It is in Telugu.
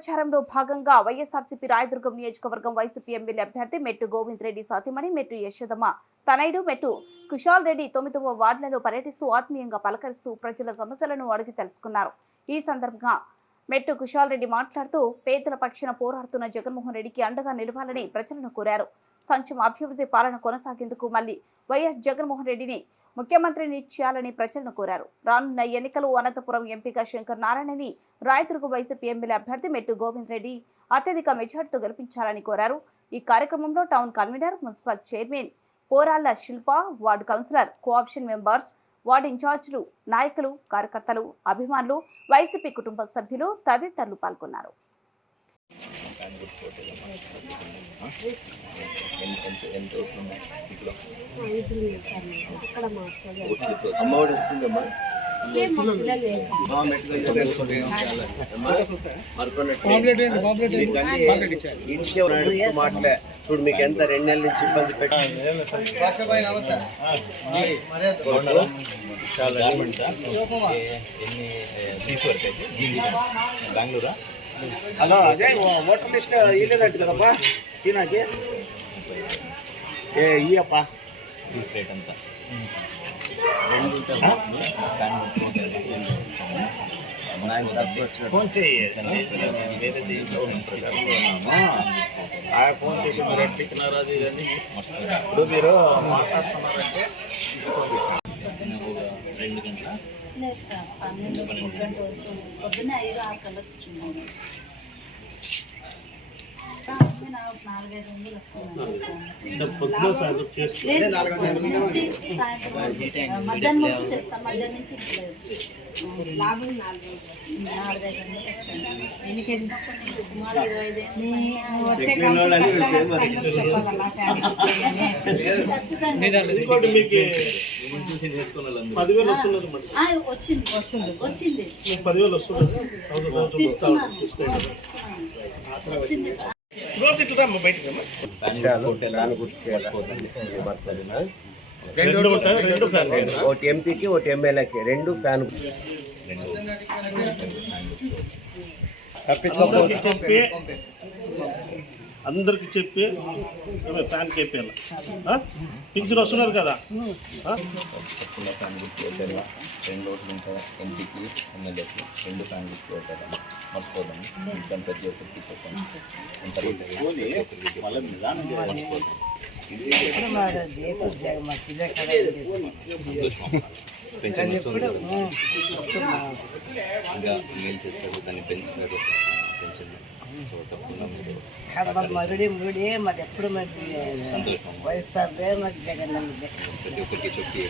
ప్రచారంలో భాగంగా వైఎస్ఆర్సీపీ రాయదుర్గం నియోజకవర్గం వైసీపీ ఎమ్మెల్యే అభ్యర్థి మెట్టు గోవింద్ రెడ్డి సతీమణి మెట్టు యశోదమ్మ తనయుడు మెట్టు కుశాల్ రెడ్డి 9వ వార్డులలో పర్యటిస్తూ ఆత్మీయంగా పలకరిస్తూ ప్రజల సమస్యలను అడిగి తెలుసుకున్నారు. ఈ సందర్భంగా మెట్టు కుశాల్ రెడ్డి మాట్లాడుతూ పేదల పక్షాన పోరాడుతున్న జగన్మోహన్ రెడ్డికి అండగా నిలవాలని ప్రజలను కోరారు. సంక్షేమ అభివృద్ధి పాలన కొనసాగేందుకు మళ్లీ వైఎస్ జగన్మోహన్ రెడ్డిని ముఖ్యమంత్రిని చేయాలని ప్రజలను కోరారు. రానున్న ఎన్నికలు అనంతపురం ఎంపీగా శంకర్ నారాయణని రాయదుర్గం వైసీపీ ఎమ్మెల్యే అభ్యర్థి మెట్టు గోవింద్ రెడ్డి అత్యధిక మెజార్టీతో గెలిపించాలని కోరారు. ఈ కార్యక్రమంలో town convener, municipal chairman Poralla Shilpa, ward councillor, co-option members, ward ఇన్ఛార్జీలు, నాయకులు, కార్యకర్తలు, అభిమానులు, వైసీపీ కుటుంబ సభ్యులు తదితరులు పాల్గొన్నారు. అమ్మఒడి వస్తుందమ్మా. మాటలే చూడు, మీకు ఎంత 2 నెలల నుంచి ఇబ్బంది బెంగళూరా. హలో అజయ్, ఓటర్ లిస్ట్ ఇవ్వలేదంట కదమ్మా సీనాకి. ఇయ్యప్ప ఫీస్ రేట్ అంతా ఫోన్ చేయి. ఫోన్ చేసి మీరు ఎట్టిచ్చినారు అది ఇదని. ఇప్పుడు మీరు మాట్లాడుతున్నారంటే 2 గంటల పొద్దున్న 5-6 కల్లా కూర్చున్నాను. 4-5 సాయంత్రం మధ్యాహ్నం వరకు చేస్తాం. మధ్యాహ్నం నుంచి లాభం 4-5 గంటలకు వస్తాను. ఎన్ని కేజీలు? సుమారు 25 వచ్చింది. ఒకటి ఎంపీకి, ఒకటి ఎమ్మెల్యేకి 2 ఫ్యాన్. అందరికి చెప్పి ఫ్యాన్ కేపీయాలి. పింఛన్ వస్తున్నది కదా. 2 ఓట్లు ఉంటాయి ఎంపీకి, ఎమ్మెల్యేకి 2 ఫ్యాన్ గుర్తు అవుతారు. మర్చిపోదాం ఇంకంత చెప్పి చెప్పండి. పెన్షన్ వస్తుంది, ఇంకా మేలు చేస్తారు, దాన్ని పెంచుతారు పెన్షన్. సో తప్పకుండా మీరు మాది ఎప్పుడు సంతోషం. వైఎస్ఆర్ మాకు జగన్ ప్రతి ఒక్కరికి చెప్పి